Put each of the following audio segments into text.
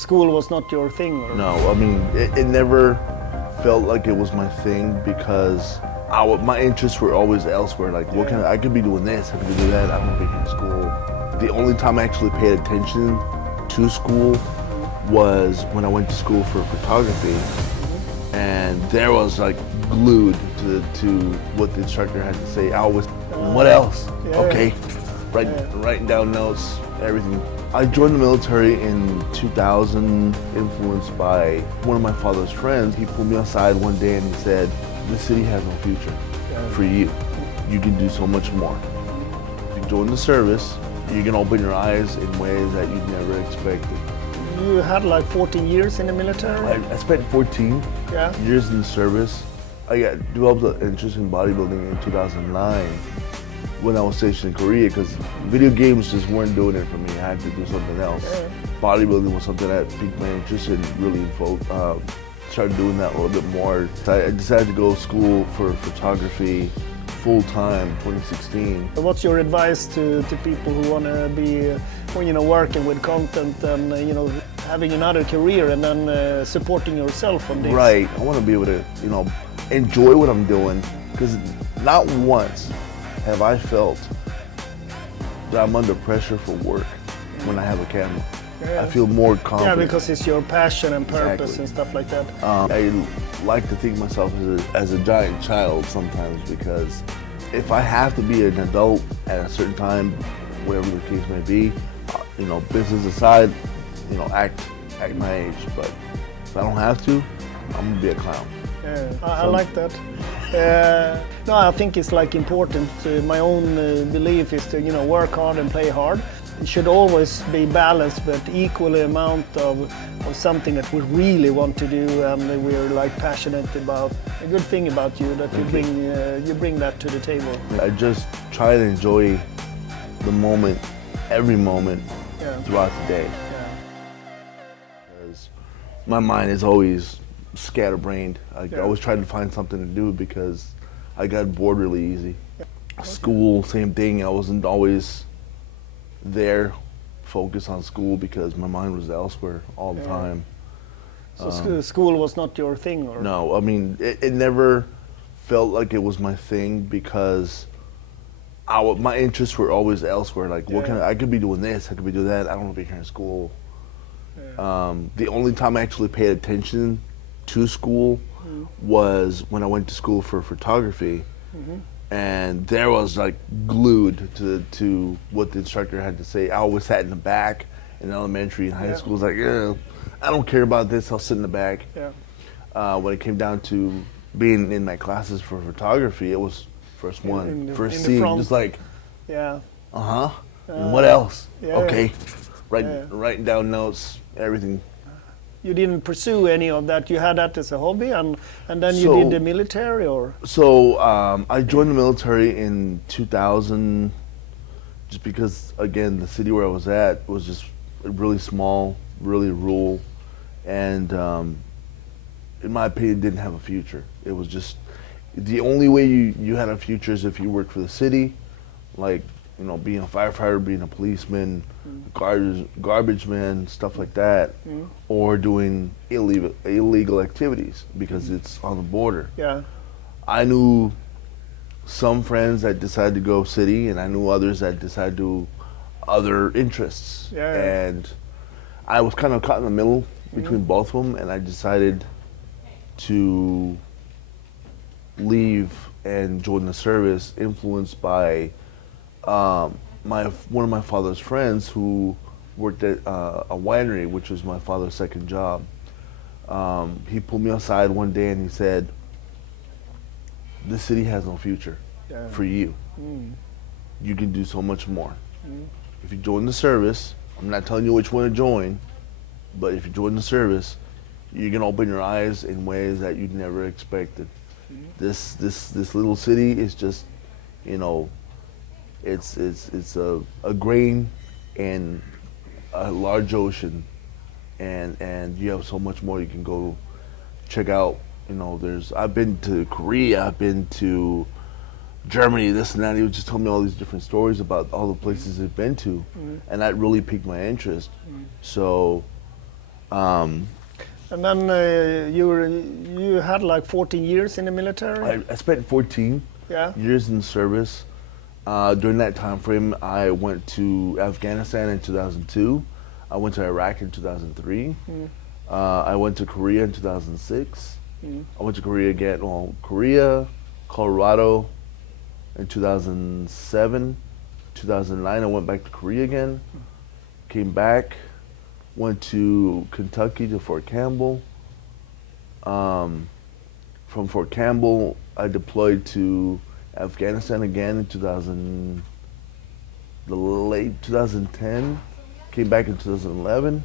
School was not your thing? Or? No, I mean, it never felt like it was my thing because my interests were always elsewhere. Like, what I could be doing this, I could be doing that. I don't be in school. The only time I actually paid attention to school was when I went to school for photography, and there was like glued to what the instructor had to say. I was, what else? Okay, writing down notes, everything. I joined the military in 2000, influenced by one of my father's friends. He pulled me aside one day and he said, "This city has no future for you. You can do so much more. If you join the service, you can open your eyes in ways that you'd never expected." You had like 14 years in the military? I spent 14 years in the service. I developed an interest in bodybuilding in 2009 when I was stationed in Korea, because video games just weren't doing it for me. I had to do something else. Bodybuilding was something that piqued my interest and really started doing that a little bit more. So I decided to go to school for photography full-time 2016. What's your advice to people who want to be working with content and having another career and then supporting yourself on this? Right, I want to be able to enjoy what I'm doing, because not once have I felt that I'm under pressure for work when I have a camera. I feel more confident. Yeah, because it's your passion and purpose and stuff like that. I like to think of myself as a giant child sometimes, because if I have to be an adult at a certain time, whatever the case may be, business aside, act my age. But if I don't have to, I'm gonna be a clown. Yeah, I like that. No, I think it's like important. My own belief is to work hard and play hard. It should always be balanced, but equally amount of something that we really want to do and we're like passionate about. A good thing about you that you bring that to the table. I just try to enjoy the moment, every moment throughout the day. Because my mind is always scatterbrained. I always try to find something to do because I got bored really easy. School, same thing. I wasn't always there, focused on school, because my mind was elsewhere all the time. So school was not your thing? Or? No, I mean, it never felt like it was my thing because my interests were always elsewhere. Like, I could be doing this, I could be doing that. I don't want to be here in school. The only time I actually paid attention to school was when I went to school for photography, and there was like glued to what the instructor had to say. I always sat in the back in elementary and high school. It was like, I don't care about this, I'll sit in the back. When it came down to being in my classes for photography, it was first scene, just like, and what else? Okay, writing down notes, everything. You didn't pursue any of that. You had that as a hobby, and then you did the military, or? So I joined the military in 2000, just because, again, the city where I was at was just really small, really rural, and in my opinion, didn't have a future. It was just the only way you had a future is if you worked for the city, like being a firefighter, being a policeman, garbage man, stuff like that, or doing illegal activities because it's on the border. I knew some friends that decided to go city, and I knew others that decided to do other interests. And I was kind of caught in the middle between both of them, and I decided to leave and join the service, influenced by one of my father's friends who worked at a winery, which was my father's second job. He pulled me aside one day and he said, "This city has no future for you. You can do so much more. If you join the service, I'm not telling you which one to join, but if you join the service, you can open your eyes in ways that you'd never expected. This little city is just, it's a grain in a large ocean, and you have so much more you can go check out. I've been to Korea, I've been to Germany, this and that. He just told me all these different stories about all the places they've been to, and that really piqued my interest. So And then you had like 14 years in the military. I spent 14 Yeah. years in service. During that time frame, I went to Afghanistan in 2002. I went to Iraq in 2003. I went to Korea in 2006. I went to Korea again. Well, Korea, Colorado in 2007. 2009, I went back to Korea again. Came back. Went to Kentucky to Fort Campbell. From Fort Campbell, I deployed to Afghanistan again in the late 2010. Came back in 2011,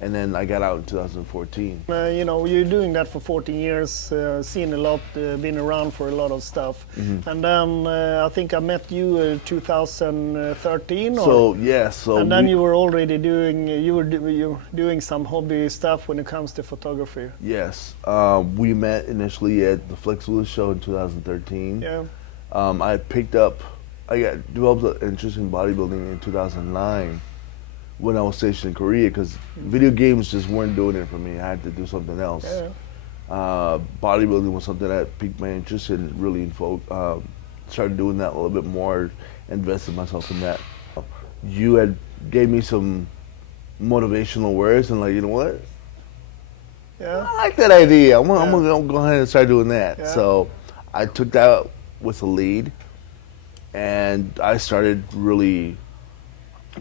and then I got out in 2014. You know, you're doing that for 14 years, seen a lot, been around for a lot of stuff. And then I think I met you 2013. So yeah, so and then you were already doing you were doing some hobby stuff when it comes to photography. Yes, we met initially at the Flexible show in 2013. Yeah. I developed an interest in bodybuilding in 2009 when I was stationed in Korea, because video games just weren't doing it for me. I had to do something else. Yeah. Bodybuilding was something that piqued my interest and really started doing that a little bit more, invested myself in that. You had gave me some motivational words and like, you know what? Yeah. I like that idea. I'm gonna go ahead and start doing that. Yeah. So I took that with a lead, and I started really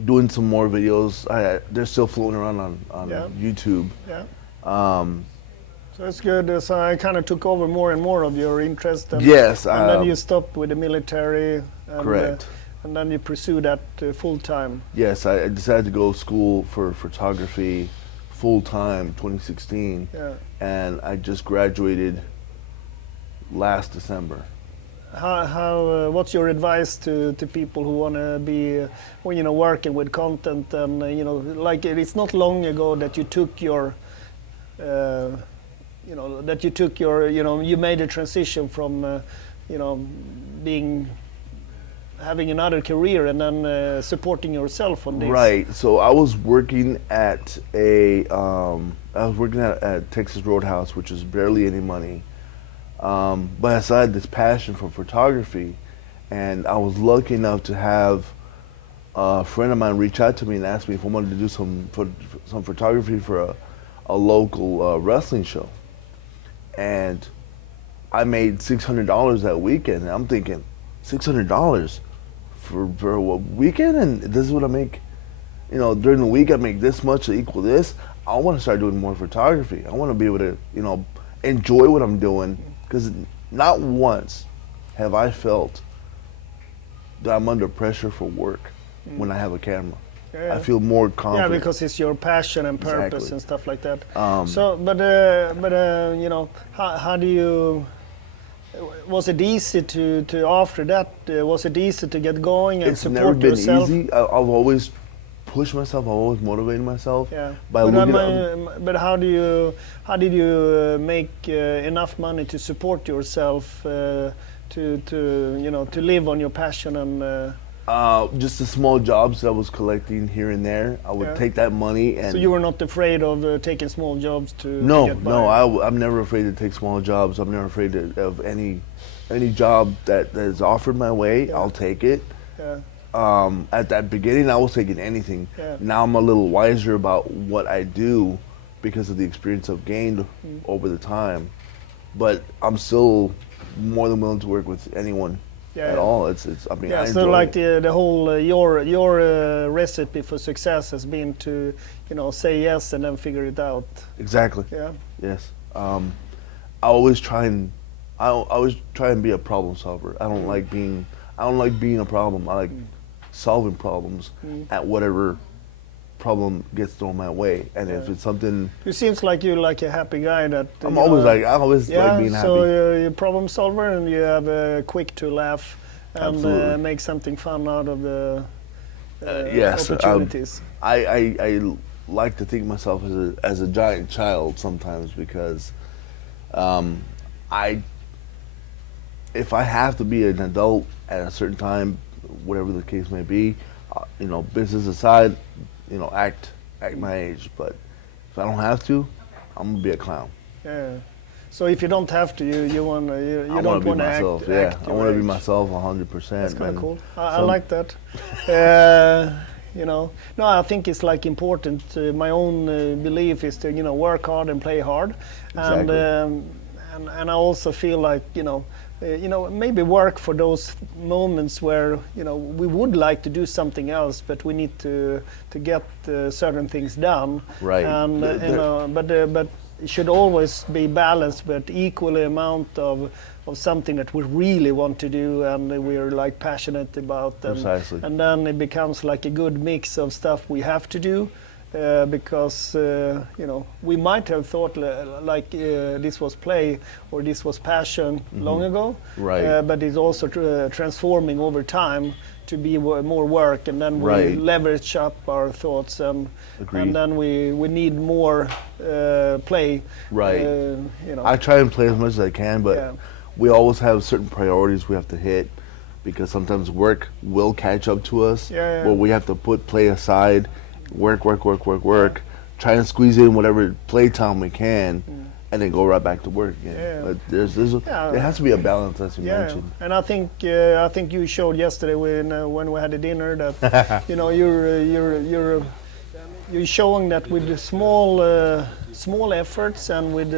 doing some more videos. They're still floating around on Yeah. YouTube. Yeah. So it's good. So I kind of took over more and more of your interest. And, Yes. And then you stopped with the military. And, Correct. And then you pursue that full time. Yes, I decided to go to school for photography full time 2016, Yeah. and I just graduated last December. What's your advice to people who want to be, working with content and like it's not long ago that you took your, you made a transition from, having another career and then supporting yourself on this. Right. So I was working at at Texas Roadhouse, which is barely any money. But I had this passion for photography, and I was lucky enough to have a friend of mine reach out to me and ask me if I wanted to do some photography for a local wrestling show. And I made $600 that weekend, and I'm thinking, $600 for a weekend, and this is what I make. During the week I make this much to equal this. I want to start doing more photography. I want to be able to, enjoy what I'm doing. Because not once have I felt that I'm under pressure for work when I have a camera. Yeah. I feel more confident. Yeah, because it's your passion and purpose Exactly. and stuff like that. How do you? Was it easy to after that? Was it easy to get going and It's support never been yourself? easy. I've always pushed myself. I've always motivated myself. Yeah. By looking at But how did you make enough money to support yourself to live on your passion and? just the small jobs I was collecting here and there. I would take that money and. So you were not afraid of taking small jobs to get by? No. I'm never afraid to take small jobs. I'm never afraid of any job that is offered my way. Yeah. I'll take it. Yeah. At that beginning, I was taking anything. Yeah. Now I'm a little wiser about what I do because of the experience I've gained over the time. But I'm still more than willing to work with anyone at all. I So enjoy like it. the whole your recipe for success has been to say yes and then figure it out. Exactly. Yeah. Yes. I always try and be a problem solver. I don't like being a problem. I like solving problems at whatever problem gets thrown my way. And if it's something, It seems like you're like a happy guy that I always like being happy. So you're a problem solver and you have quick to laugh and make something fun out of the Yes, opportunities. I like to think of myself as a giant child sometimes because if I have to be an adult at a certain time, whatever the case may be, business aside, act my age. But if I don't have to, I'm gonna be a clown. Yeah. So if you don't have to, you want you I don't be want to myself. act I want to be age. myself 100%. That's kind of cool. I some- like that. You know, no, I think it's like important. My own belief is to work hard and play hard, Exactly. and I also feel like maybe work for those moments where we would like to do something else, but we need to get certain things done. Right. And but it should always be balanced, but equally amount of something that we really want to do and we're like passionate about. And, Precisely. and then it becomes like a good mix of stuff we have to do. Because we might have thought like this was play or this was passion long ago, Right. but it's also transforming over time to be more work, and then we Right. leverage up our thoughts, Agreed. and then we need more play. Right. You know. I try and play as much as I can, but Yeah. we always have certain priorities we have to hit because sometimes work will catch up to us. Yeah. Where we have to put play aside, work, try and squeeze in whatever play time we can, and then go right back to work again. Yeah. But there has to be a balance, as you mentioned. And I think you showed yesterday when we had a dinner that you're showing that with the small efforts and with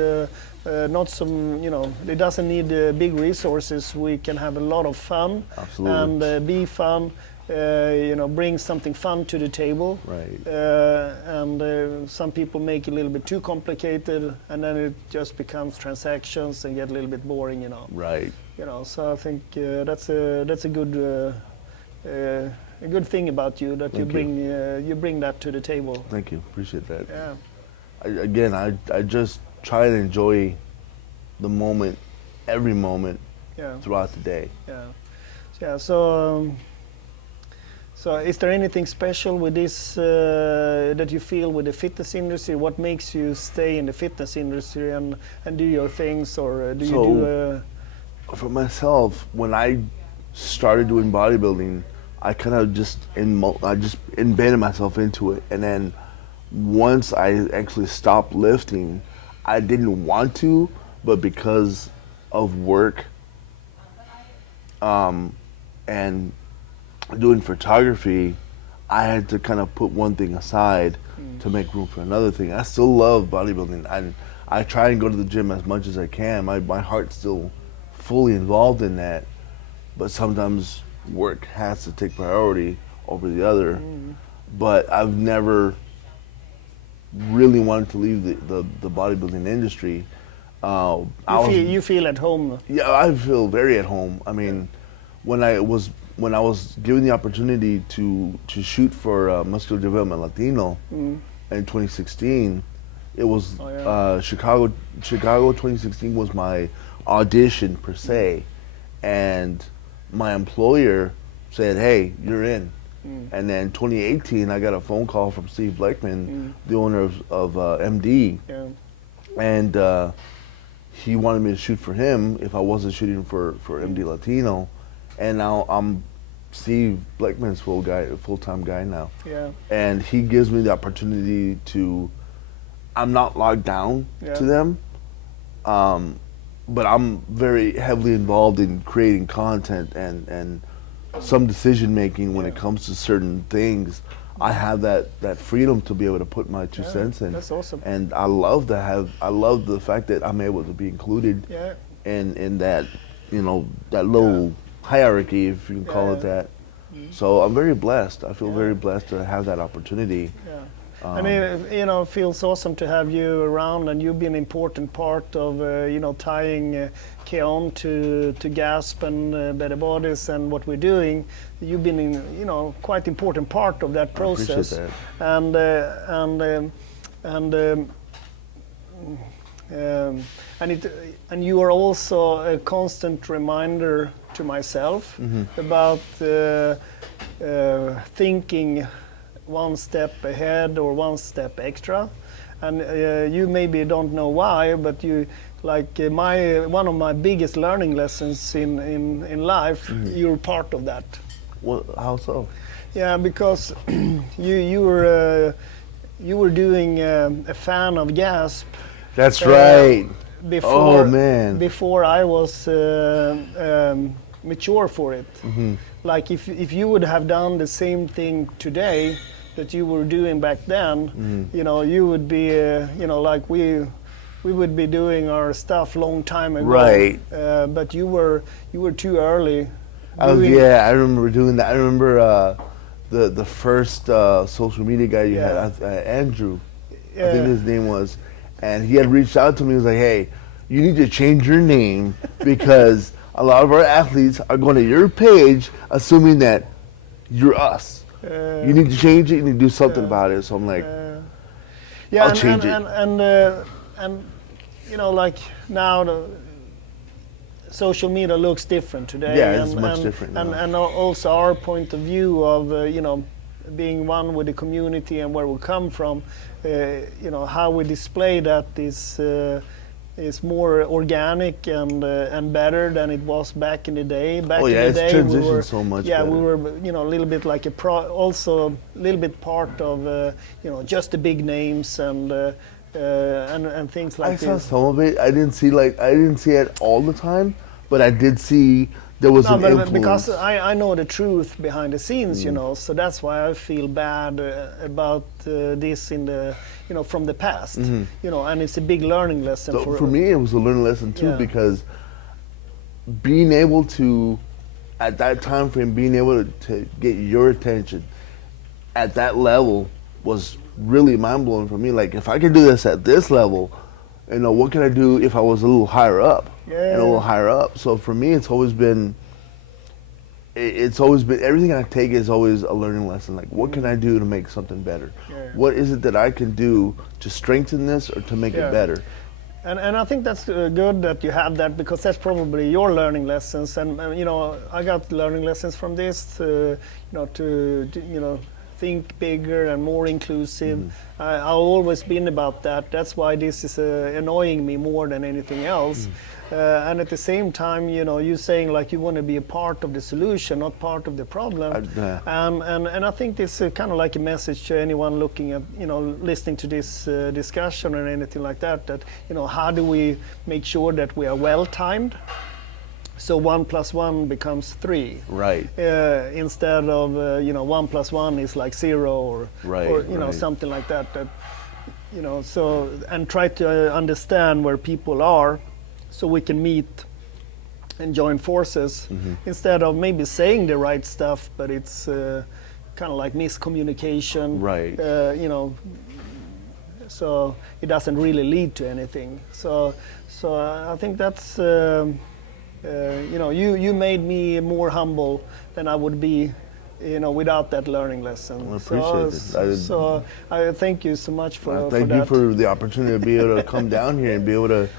not some it doesn't need big resources. We can have a lot of fun. Absolutely. And be fun. Bring something fun to the table. Right. And some people make it a little bit too complicated, and then it just becomes transactions and get a little bit boring. Right. So I think that's a good thing about you, that you bring that to the table. Thank you. Appreciate that. Yeah. I just try to enjoy the moment, every moment Yeah. throughout the day. Yeah. Yeah. So is there anything special with this that you feel with the fitness industry? What makes you stay in the fitness industry and do your things, or do you do? For myself, when I started doing bodybuilding, I kind of just embedded myself into it, and then once I actually stopped lifting, I didn't want to, but because of work and doing photography, I had to kind of put one thing aside to make room for another thing. I still love bodybuilding, and I try and go to the gym as much as I can. My heart's still fully involved in that, but sometimes work has to take priority over the other. But I've never really wanted to leave the bodybuilding industry. You feel at home? Yeah, I feel very at home. I mean, when I was given the opportunity to shoot for Muscular Development Latino in 2016, it was Chicago 2016 was my audition per se, and my employer said, "Hey, you're in." And then 2018, I got a phone call from Steve Bleckman, the owner of MD, and he wanted me to shoot for him if I wasn't shooting for MD Latino. And now I'm Steve Bleckman's full-time guy now. Yeah. And he gives me the opportunity to, I'm not locked down to them, but I'm very heavily involved in creating content and some decision making when it comes to certain things. I have that freedom to be able to put my 2 cents in. That's awesome. And I love the fact that I'm able to be included in that, that little hierarchy, if you can call it that. So I'm very blessed. I feel very blessed to have that opportunity. And it feels awesome to have you around, and you've been an important part of tying Keon to GASP and Better Bodies and what we're doing. You've been in quite important part of that process. I appreciate that. And you are also a constant reminder to myself about thinking one step ahead or one step extra. And you maybe don't know why, but you one of my biggest learning lessons in life. You're part of that. Well, how so? Yeah, because you were you were doing a fan of Gasp. That's right. Before, oh man. Before I was mature for it. Like if you would have done the same thing today that you were doing back then, you know, you would be, you know, like we would be doing our stuff long time ago. Right. But you were too early. Yeah, I remember doing that. I remember the first social media guy you had, Andrew, I think his name was, and he had reached out to me. He was like, "Hey, you need to change your name because a lot of our athletes are going to your page assuming that you're us. You need to change it. You need to do something about it." So I'm like, I'll change it. And you know, like now the social media looks different today. Yeah, it's much different now. And also our point of view of you know, being one with the community and where we come from, you know, how we display that is more organic and better than it was back in the day. Back in the day, transitioned we were so much. Yeah, better. we were, you know, a little bit like also a little bit part of, you know, just the big names and things like this. I saw some of it. I didn't see it all the time, but I did see there was an influence. Because I know the truth behind the scenes, you know, so that's why I feel bad about this in the, you know, from the past, you know, and it's a big learning lesson. So for me, it was a learning lesson too, because being able to, at that time frame, being able to get your attention at that level was really mind-blowing for me. Like, if I could do this at this level, you know, what can I do if I was a little higher up? And a little higher up. So for me, it's always been everything I take is always a learning lesson. Like, what can I do to make something better? What is it that I can do to strengthen this or to make it better? And I think that's good that you have that, because that's probably your learning lessons. And you know, I got learning lessons from this. You know, to you know, think bigger and more inclusive. I've always been about that. That's why this is annoying me more than anything else. And at the same time, you know, you're saying like you want to be a part of the solution, not part of the problem. And I think this is kind of like a message to anyone looking at, you know, listening to this discussion or anything like that, that, you know, how do we make sure that we are well timed? So 1 + 1 becomes 3. Right. Instead of, you know, 1 + 1 is like 0 or you know, something like that. That, you know, so, and try to understand where people are so we can meet and join forces instead of maybe saying the right stuff, but it's kind of like miscommunication. Right. You know, so it doesn't really lead to anything. So I think that's, you know, you made me more humble than I would be, you know, without that learning lesson. I appreciate it. So I thank you so much for thank that. you for the opportunity to be able to come down here and be able to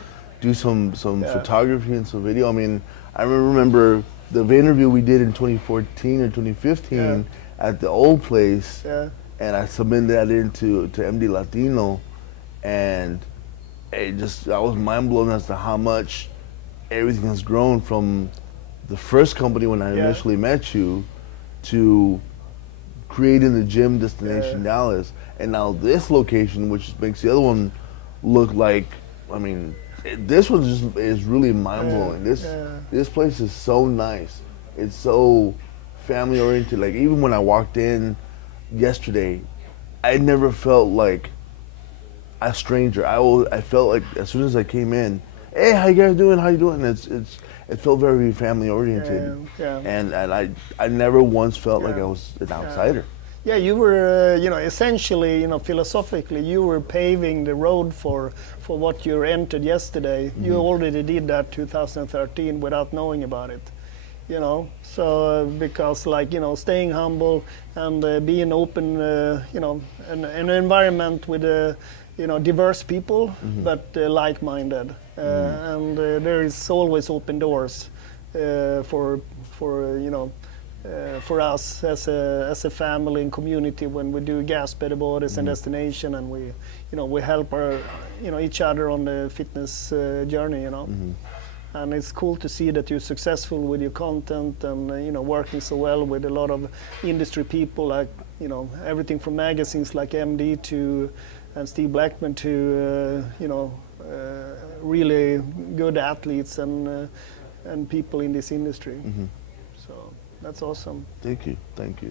do some photography and some video. I mean, I remember the interview we did in 2014 or 2015 at the old place, and I submitted that into MD Latino, and I was mind blown as to how much everything has grown from the first company when I initially met you to creating the gym destination Dallas, and now this location, which makes the other one look like, I mean, this one is really mind blowing. This place is so nice. It's so family oriented. Like, even when I walked in yesterday, I never felt like a stranger. I felt like as soon as I came in, hey, how you guys doing? How you doing? It felt very family oriented, and I never once felt like I was an outsider. Yeah, you were, you know, essentially, you know, philosophically, you were paving the road for what you entered yesterday. You already did that 2013 without knowing about it, you know. So because, like, you know, staying humble and being open, you know, an environment with you know, diverse people, but like-minded, and there is always open doors for you know, for us as a family and community when we do Gas Better Bodies and Destination, and we, you know, we help our, you know, each other on the fitness journey, you know. And it's cool to see that you're successful with your content and working so well with a lot of industry people, like everything from magazines like MD to and Steve Blackman to really good athletes and people in this industry. So that's awesome. Thank you.